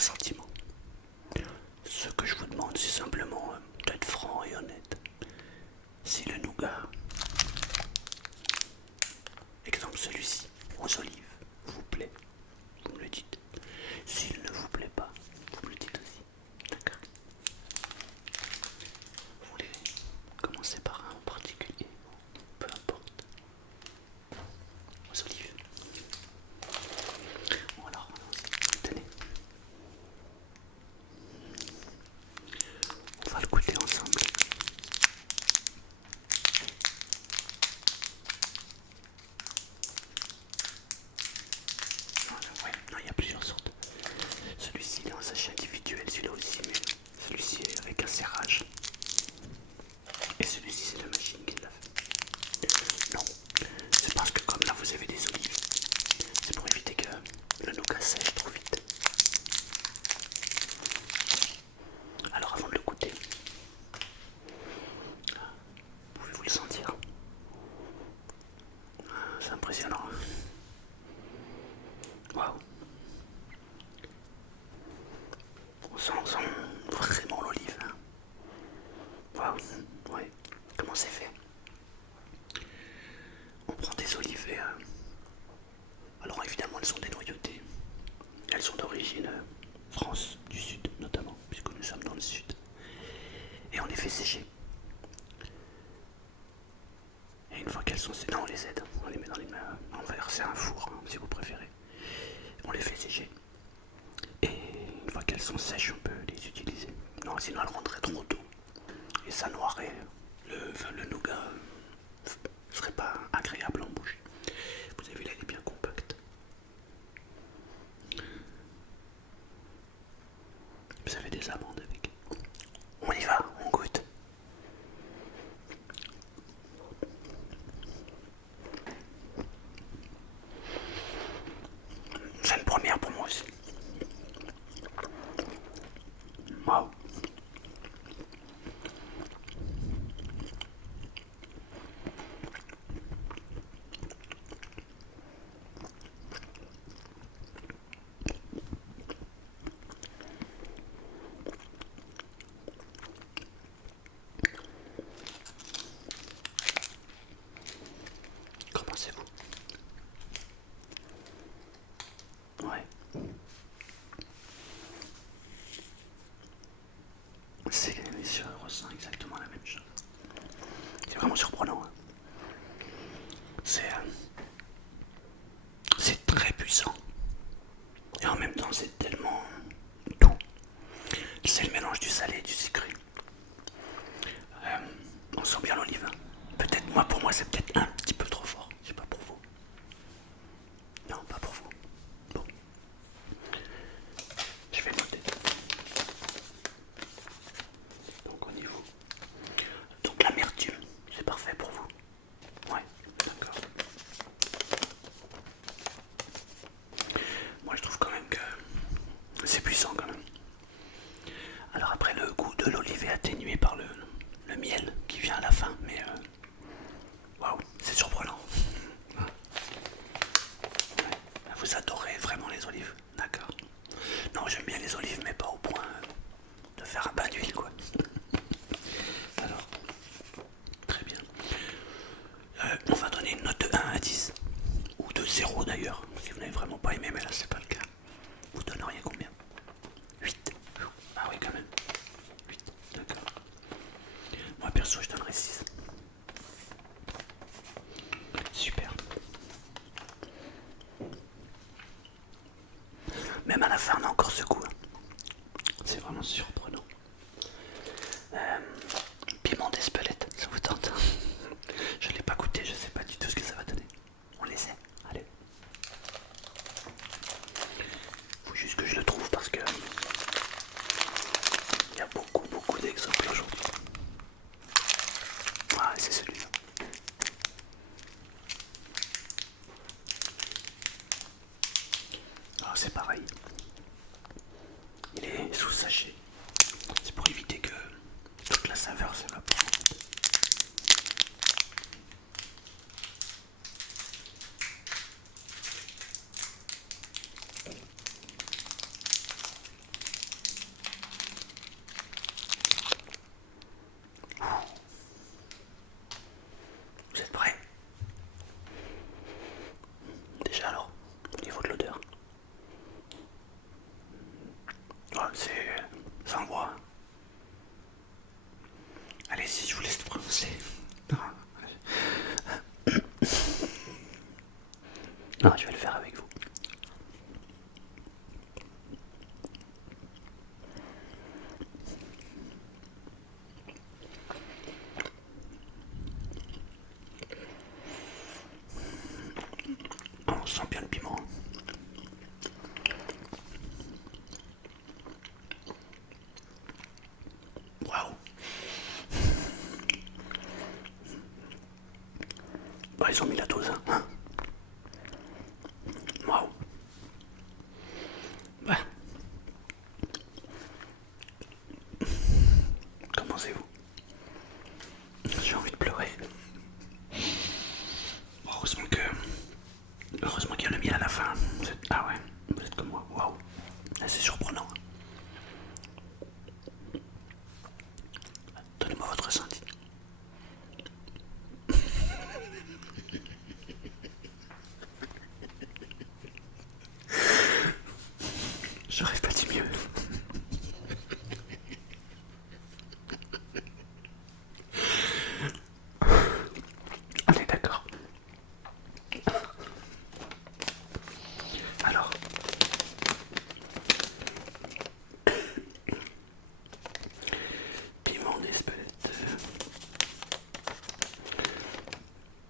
sentiment. Ce que je vous demande, c'est simplement d'être franc et honnête. Si le nougat, exemple celui-ci, aux olives, vous plaît, vous me le dites. S'il ne vous plaît pas, vous me le dites aussi. D'accord. Vous voulez commencer par un en particulier? Peu importe. Aux olives. Bon alors, tenez. On va le goûter ensemble. Ouais, non, il y a plusieurs sortes. Celui-ci il est en sachet individuel, celui-là aussi, mais celui-ci est avec un serrage. Et celui-ci c'est la machine qui l'a fait. Non, c'est parce que comme là vous avez des olives, c'est pour éviter que le nougat sèche trop vite. Alors avant de le goûter, pouvez-vous le sentir? C'est impressionnant. Waouh. On sent vraiment l'olive. Hein. Waouh. Ouais. Comment c'est fait? On prend des olives et alors évidemment elles sont dénoyautées. Elles sont d'origine France du Sud notamment, puisque nous sommes dans le Sud. Et on les fait sécher. Et une fois qu'elles sont séchées, non on les aide, on les met dans les mains, on va verser un four hein, si vous préférez. On les fait sécher. Et une fois qu'elles sont sèches, on peut les utiliser. Non, sinon elles rendraient trop tôt. Et ça noirait. Le nougat ne serait pas agréable en bouche. Vous avez vu là, il est bien compact. Vous avez des amandes avec. On y va, on goûte. C'est une première pour moi aussi. Waouh. Qu'en pensez-vous? Ouais. Je ressens exactement la même chose. C'est vraiment surprenant. Hein. C'est très puissant. Et en même temps, c'est tellement doux. C'est le mélange du salé et du sucré. On sent bien l'olive. Peut-être, moi, pour moi, c'est peut-être un petit peu trop fort. Je sais pas pour vous. Non, pas pour vous. Bon, je vais noter. Donc, au niveau. Donc, l'amertume, c'est parfait pour vous. Ouais, d'accord. Moi, je trouve quand même que c'est puissant quand même. Alors, après, le goût de l'olive est atténué par le miel qui vient à la fin, mais waouh, c'est surprenant. Vous adorez vraiment les olives, d'accord. Non, j'aime bien les olives, mais pas au point de faire un bain d'huile, quoi. Alors, très bien. On va donner une note de 1 à 10, ou de 0 d'ailleurs, si vous n'avez vraiment pas aimé, mais là c'est pas le cas. Vous donneriez combien? 8. Ah oui, quand même. 8, d'accord. Moi perso, je donnerais 6. Super. Même à la fin, on a encore ce goût. C'est vraiment surprenant. Piment d'Espelette, ça vous tente? Je l'ai pas goûté, je sais pas du tout ce que ça va donner. On l'essaie, allez. Faut juste que je le trouve parce que il y a beaucoup d'exemples aujourd'hui. Ah, c'est celui-là. Ah, c'est pareil. Il est sous sachet. C'est pour éviter que toute la saveur s'évapore. Ça envoie. Allez-y, je vous laisse prononcer. Non, non, je vais le faire avec vous. On sent bien le piment. Waouh. Bah, ils ont mis la dose, hein. Waouh. Bah. Commencez-vous. J'ai envie de pleurer. Heureusement que... Heureusement qu'il y a le miel à la fin. Ah ouais, vous êtes comme moi. Waouh. C'est surprenant. Donnez-moi votre ressenti. J'aurais pas dit mieux. On est d'accord. Alors, piment d'Espelette.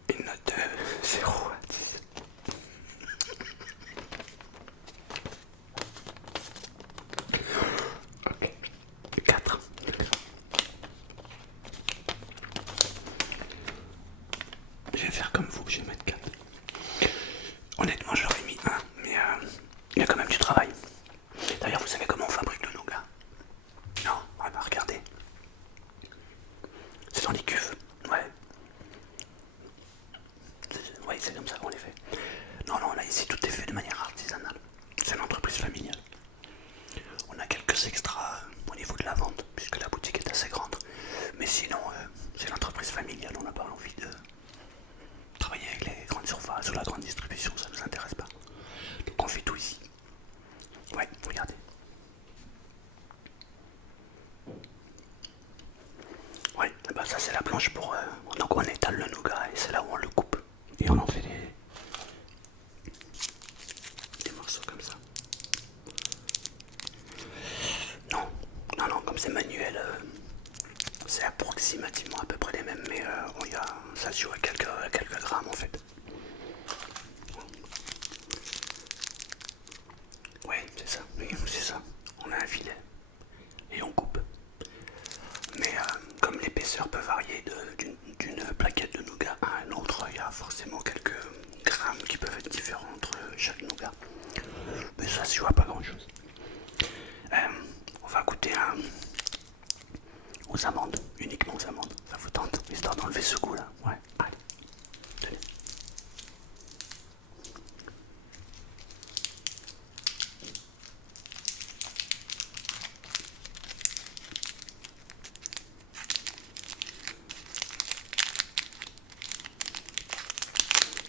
Une note de 0 à 10. Ok. 4. Je vais faire comme vous, je vais mettre 4. Honnêtement, j'aurais mis 1, mais il y a quand même du travail. D'ailleurs, vous savez comment on fabrique le nougat? Non, on va regarder. C'est dans les cuves. Ouais. Oui, c'est comme ça qu'on les fait. Non, non, là, ici, tout est fait de manière artisanale. C'est une entreprise familiale. On a quelques extras au niveau de la vente, puisque la boutique est assez grande. Mais sinon, c'est l'entreprise familiale. On n'a pas envie de travailler avec les grandes surfaces ou la grande distribution, ça ne nous intéresse pas. Donc on fait tout ici. Ouais, regardez. Ouais, bah ça c'est la planche pour... donc on étale le nougat et c'est là où on le coupe. Et on en fait des morceaux comme ça. Non, non, non, comme c'est manuel, c'est approximativement à peu près les mêmes, mais ça se joue à quelques grammes en fait. Ouais, c'est ça, oui, c'est ça. On a un filet et on coupe. Mais comme l'épaisseur peut varier d'une plaquette de nougat à une autre, il y a forcément quelques grammes qui peuvent être différents entre chaque nougat. Mais ça se joue à pas grand chose. On va goûter aux amandes, uniquement aux amandes. Ça vous tente, histoire d'enlever ce goût là. Ouais, allez, tenez.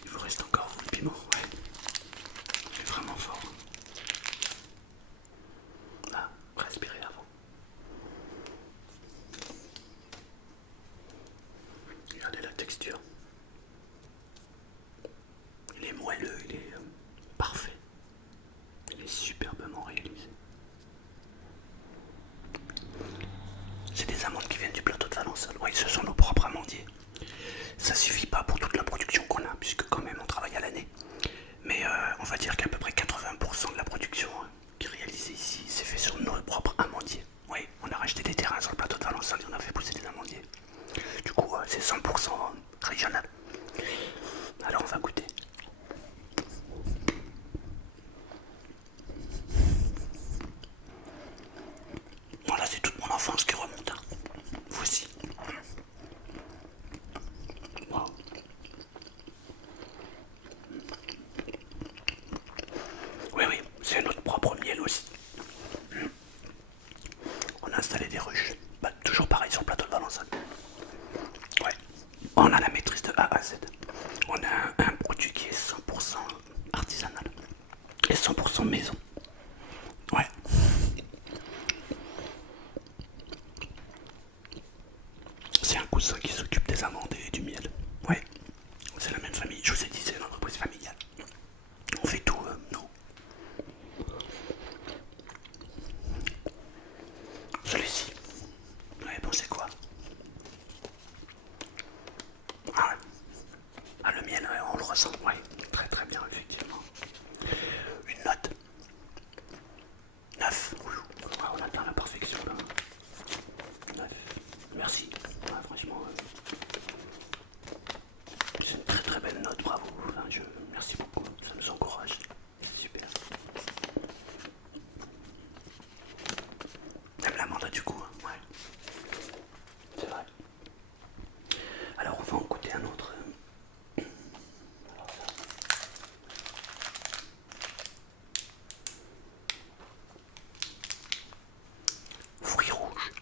Il vous reste encore le piment, ouais. C'est vraiment fort. Ah, respirez avant. Regardez la texture. Il est moelleux, il est parfait. Il est superbement réalisé. C'est des amandes qui viennent du plateau de Valençol. Oui, ce sont nos propres amandiers. Ça suffit pas pour toute la production qu'on a, puisque quand même on travaille à l'année. Mais on va dire qu'à peu près 80% de la production qui est réalisée ici, c'est fait sur nos propres amandiers. Oui, on a racheté des terrains sur le plateau de Valençol et on a fait pousser des amandiers. Du coup, c'est 100% régional. Alors on va goûter. Bon là c'est toute mon enfance qui remonte. Hein. Vous aussi. Wow. Oui, oui, c'est notre propre miel aussi. On a installé des ruches. Bah, toujours pareil sur le plateau de Valençol. Ouais. On a la maîtrise de A à Z. On a un produit qui est 100% artisanal et 100% maison. Ouais. cousin qui s'occupe des amandes et du miel. Ouais, c'est la même famille. Je vous ai dit, c'est une entreprise familiale. On fait tout, nous. Celui-ci. Vous avez pensé quoi? Ah ouais. Ah, le miel, ouais, on le ressent. Ouais, très très bien, effectivement. Une note. 9. Ah, on atteint la perfection là. 9. Merci. Ah, franchement, c'est une très très belle note, bravo. Enfin, merci beaucoup, ça nous encourage. C'est super. Même l'amande du coup, hein. Ouais. C'est vrai. Alors on va en goûter un autre. Alors, ça. Fruits rouges.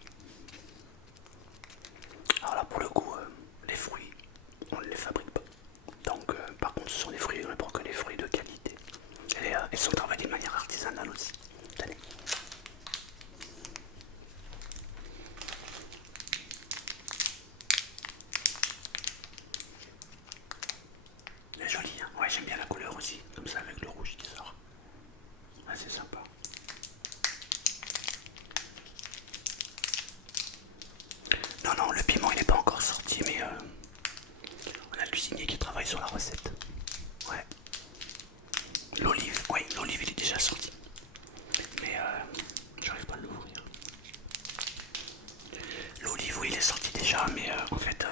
Alors là pour le coup, les fruits, on ne les fabrique pas. Donc par contre ce sont des fruits, on ne prend que des fruits de qualité. Elles sont travaillées de manière artisanale aussi. Tenez. Elle est jolie, hein. Ouais, j'aime bien la couleur aussi, comme ça avec le rouge qui sort. Ouais, c'est sympa. Non, non, le piment il n'est pas encore sorti, mais on a le cuisinier qui travaille sur la recette. Ouais. L'olive, oui, l'olive il est déjà sorti. Mais j'arrive pas à l'ouvrir. L'olive, oui, il est sorti déjà, mais en fait,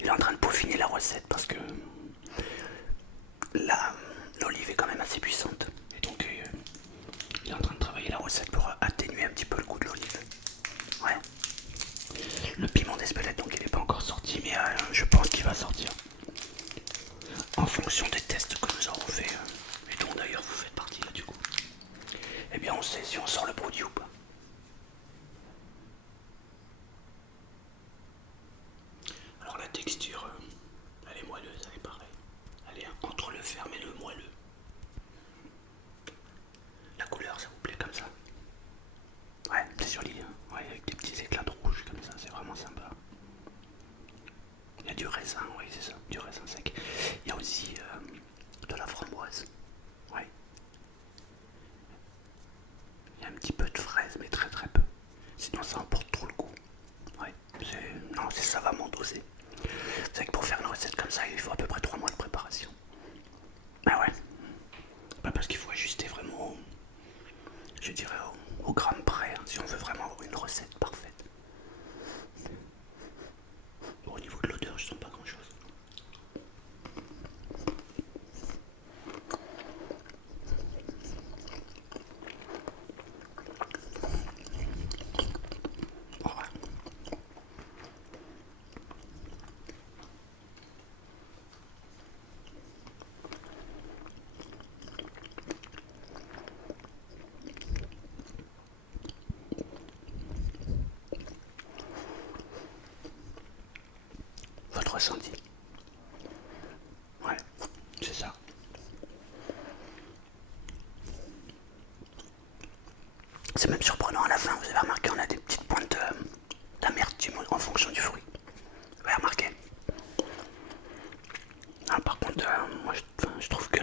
il est en train de peaufiner la recette parce que l'olive est quand même assez puissante. Et donc, il est en train de travailler la recette pour atténuer un petit peu le goût de l'olive. Ouais. Le piment d'Espelette, donc il n'est pas encore sorti, mais je pense qu'il va sortir. En fonction des tests que nous aurons fait, et dont d'ailleurs vous faites partie là du coup, eh bien on sait si on sort le produit ou pas. Alors la texture, elle est moelleuse, elle est pareille. Elle est entre le ferme et le moelleux. La couleur, ça vous plaît comme ça? Ouais, c'est joli, hein. Ouais, avec des petits éclats de rouge comme ça, c'est vraiment sympa. Il y a du raisin, oui c'est ça, du raisin sec. Il y a aussi de la framboise. Ouais. Il y a un petit peu de fraise, mais très très peu. Sinon ça emporte trop le goût. Ouais, non, c'est savamment dosé. C'est vrai que pour faire une recette comme ça, il faut à peu près 3 mois de préparation. Ah ouais. Bah parce qu'il faut ajuster vraiment, je dirais, au gramme près, hein, si on veut vraiment avoir une recette parfaite. Bon, au niveau de l'odeur, je sens pas grand chose. Oh, ouais. Votre ressenti? Ouais, c'est ça. C'est même surprenant à la fin, vous avez remarqué, on a des petites pointes d'amertume en fonction du fruit. Vous avez remarqué? Ah, par contre, moi je trouve que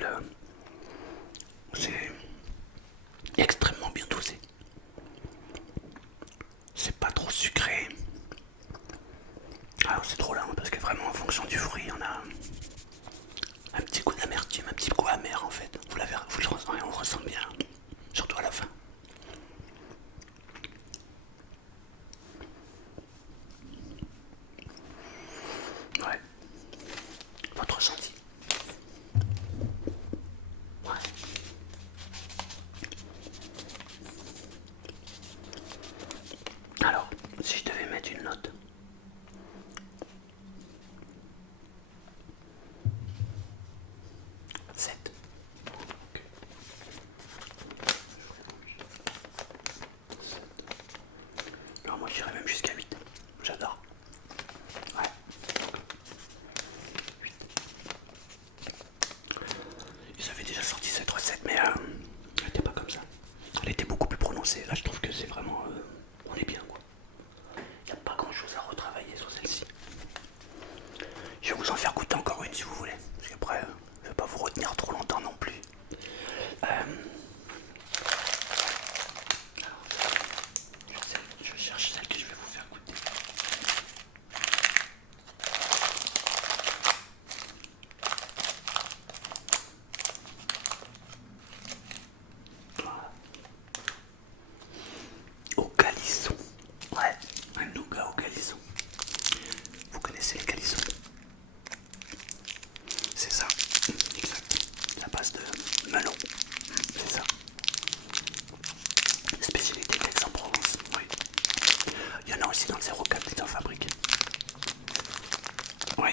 c'est extrêmement bien dosé. C'est pas trop sucré. Alors c'est trop là, hein, parce que vraiment en fonction du fruit, on a un petit goût d'amertume, un petit goût amer en fait. On le ressent bien, surtout à la fin. Ouais. Votre ressenti? Ouais. Alors, si je devais mettre une note. 7. Non, moi j'irais même jusqu'à 8. J'adore. Ouais. Ils avaient déjà sorti cette recette, mais elle était pas comme ça. Elle était beaucoup plus prononcée. Là, je trouve que c'est vraiment. On est bien, quoi. Il n'y a pas grand chose à retravailler sur celle-ci. Je vais vous en faire goûter encore une si vous voulez. Parce qu'après, je vais pas vous retenir trop longtemps non plus. Euh, je cherche celle que je vais vous faire goûter. Voilà. Au calisson. Ouais, un nougat au calisson. Vous connaissez les calissons? C'est ça, exact. La base de melon, c'est ça. Spécialité d'Aix-en-Provence, oui. Il y en a aussi dans le 04 qui en fabrique. Oui.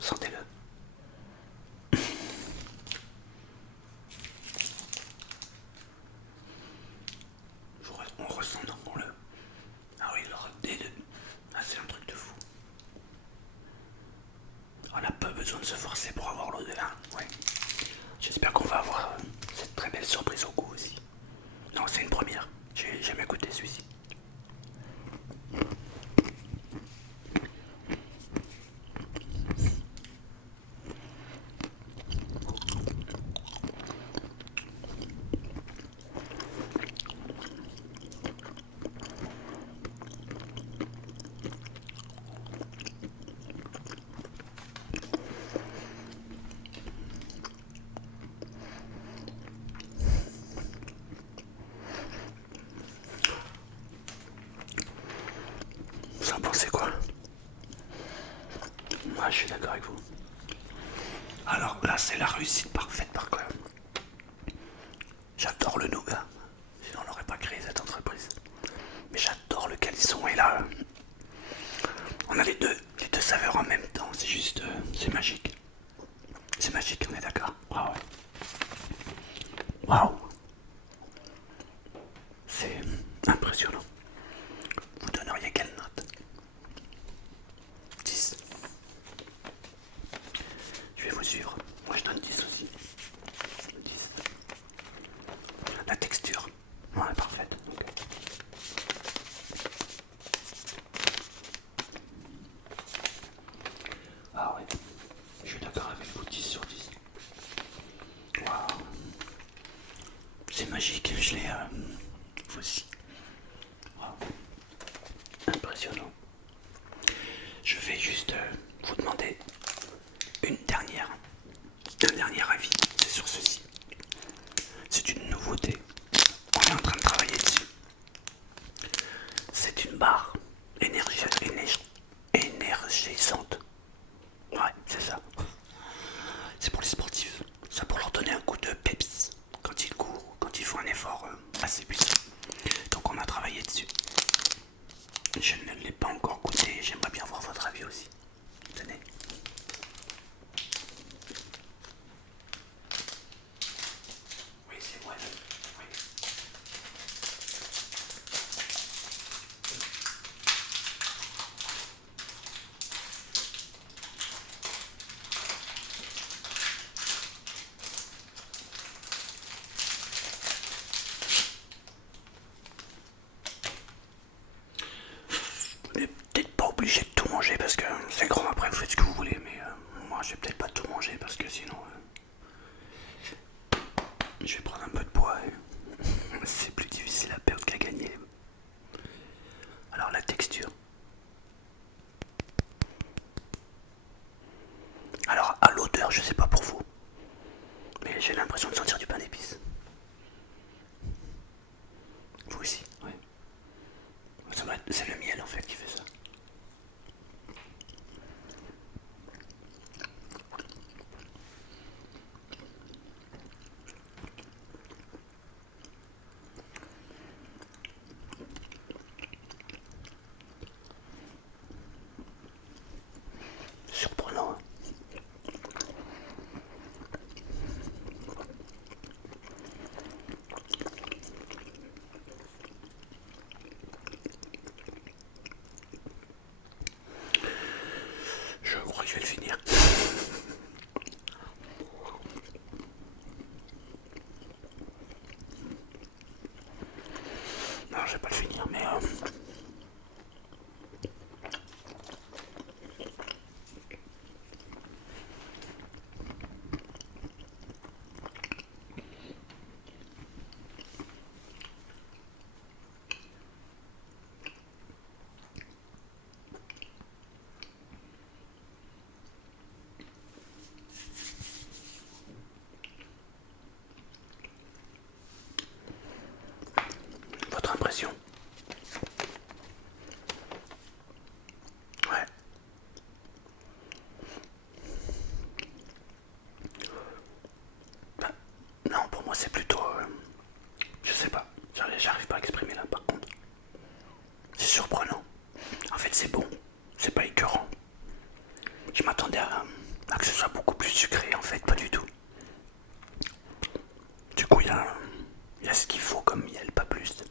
Sentez-le. On ressent dans le... Ah oui, ah, c'est un truc de fou. On n'a pas besoin de se forcer pour avoir l'odeur. Ouais. J'espère qu'on va avoir cette très belle surprise au goût aussi. Non, c'est une première. J'ai jamais goûté celui-ci. Vous en pensez quoi? Moi, je suis d'accord avec vous. Alors là, c'est la réussite parfaite par contre. J'adore le nougat. Sinon, on n'aurait pas créé cette entreprise. Mais j'adore le calisson. Et là, on a les deux saveurs en même temps. C'est juste, c'est magique. C'est magique, on est d'accord. Waouh. Waouh. C'est impressionnant. Vous donneriez quelle note? 10. Je vais vous suivre. Moi, je donne 10 aussi. 10. La texture, ouais, parfaite. Okay. Ah ouais, je suis d'accord avec vous, 10 sur 10. Waouh. C'est magique, je l'ai... vous aussi. Waouh. Impressionnant. Je vais juste vous demander un dernier avis, c'est sur ceci. C'est une nouveauté. On est en train de travailler dessus. C'est une barre énergisante. Ouais, c'est ça. C'est pour les sportifs. C'est pour leur donner un coup de peps quand ils courent, quand ils font un effort assez puissant. Donc on a travaillé dessus. Je ne l'ai pas encore goûté. J'aimerais bien voir votre avis aussi. Tenez. Oui, c'est moi. Oui. Vous n'êtes peut-être pas obligé de tout manger parce que c'est grand. Après, vous faites ce que vous voulez, mais moi, je vais peut-être pas tout manger parce que sinon, je vais prendre un peu de poids. C'est plus difficile à perdre qu'à gagner. Alors la texture. Alors à l'odeur, je sais pas pour vous, mais j'ai l'impression de sentir du pain d'épices. Vous aussi, oui. C'est le miel en fait qui fait ça. Je sais pas, j'arrive pas à exprimer là par contre. C'est surprenant. En fait c'est bon, c'est pas écœurant. Je m'attendais à que ce soit beaucoup plus sucré, en fait pas du tout. Du coup il y a ce qu'il faut comme miel, pas plus.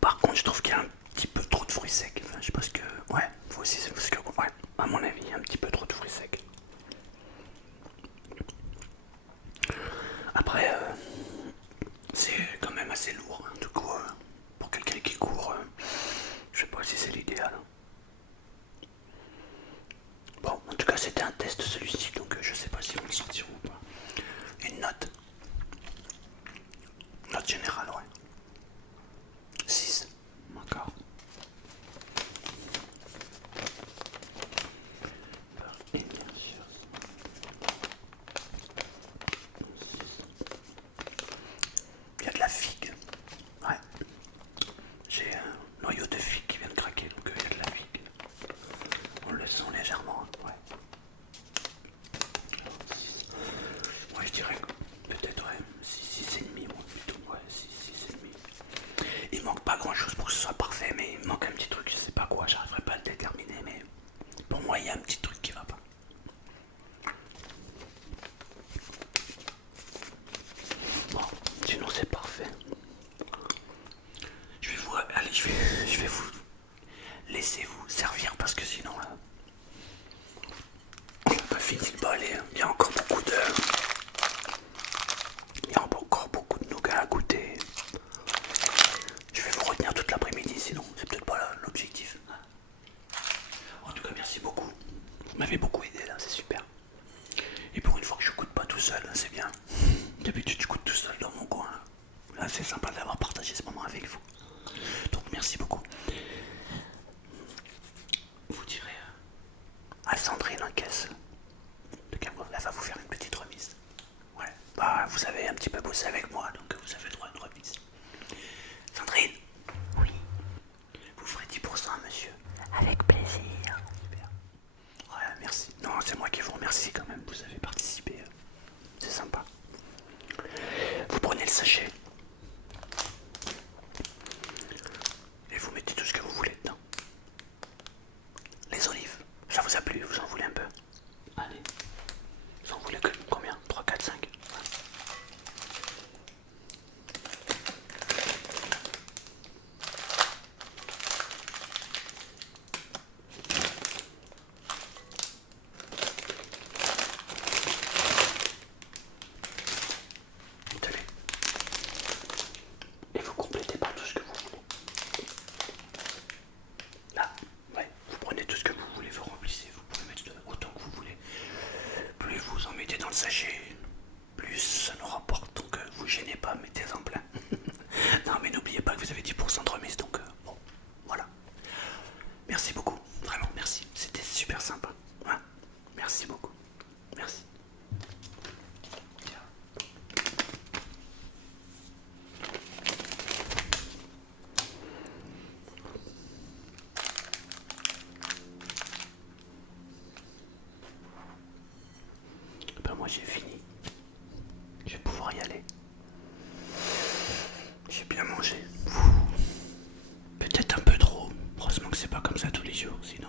Par contre je trouve qu'il y a un petit peu trop de fruits secs. Enfin, je pense que... Ouais, vous aussi c'est parce que... Ouais, à mon avis il y a un petit peu trop de fruits secs. Après, c'est quand même assez lourd. Hein. Du coup, pour quelqu'un qui court, je sais pas si c'est l'idéal. Bon, en tout cas, c'était un test celui-ci, donc je sais pas si on le sortira ou pas. Une note. Note générale, ouais. 6. D'accord. Il y a de la figue. Ouais. J'ai un noyau de figue qui vient de craquer, donc il y a de la figue. On le sent légèrement, ouais. Ouais, je dirais peut-être, ouais, 6,5, moi plutôt, ouais, 6,5. Il manque pas grand chose pour que ce soit parfait, mais il manque un petit truc, je sais pas quoi, j'arriverai pas à le déterminer, mais pour moi il y a un petit truc qui va pas. Bon, sinon c'est parfait. Allez, je vais vous laisser vous servir parce que sinon on n'a pas fini le bol et il y a encore beaucoup de... Il y a encore beaucoup de nougat à goûter. Je vais vous retenir toute l'après-midi, sinon c'est peut-être pas l'objectif. En tout cas, merci beaucoup. Vous m'avez beaucoup aidé là, c'est super. Et pour une fois que je goûte pas tout seul, c'est bien. D'habitude, je goûte tout seul dans mon coin. Là, c'est sympa d'avoir partagé ce moment avec vous. Donc, merci beaucoup. Vous direz à Sandrine en caisse. Elle va vous faire une petite remise. Ouais. Bah, vous avez un petit peu bossé avec moi, donc vous avez droit à une remise. Sandrine. Oui, Vous ferez 10%, monsieur. avec plaisir. Super. Ouais, merci. Non, c'est moi qui vous remercie quand même. Vous avez participé. C'est sympa. Vous prenez le sachet. Et vous mettez tout ce que vous voulez dedans. Les olives, ça vous a plu? Vous en voulez un peu? Allez. Vous en voulez que combien? 3, 4, 5. Tenez. Et vous complétez par tout ce que vous voulez. Là, ouais, vous prenez tout ce que vous voulez, vous remplissez, vous pouvez mettre autant que vous voulez. Plus vous en mettez dans le sachet, plus ça nous rapporte. Donc vous gênez pas, mettez-en plein. Non mais n'oubliez pas que vous avez 10% de remise, donc bon, voilà. Merci beaucoup, vraiment merci. C'était super sympa. Hein, merci beaucoup. Merci. Tiens. Ben moi j'ai fini. Je vais pouvoir y aller. J'ai bien mangé. Peut-être un peu trop. Heureusement que c'est pas comme ça tous les jours, sinon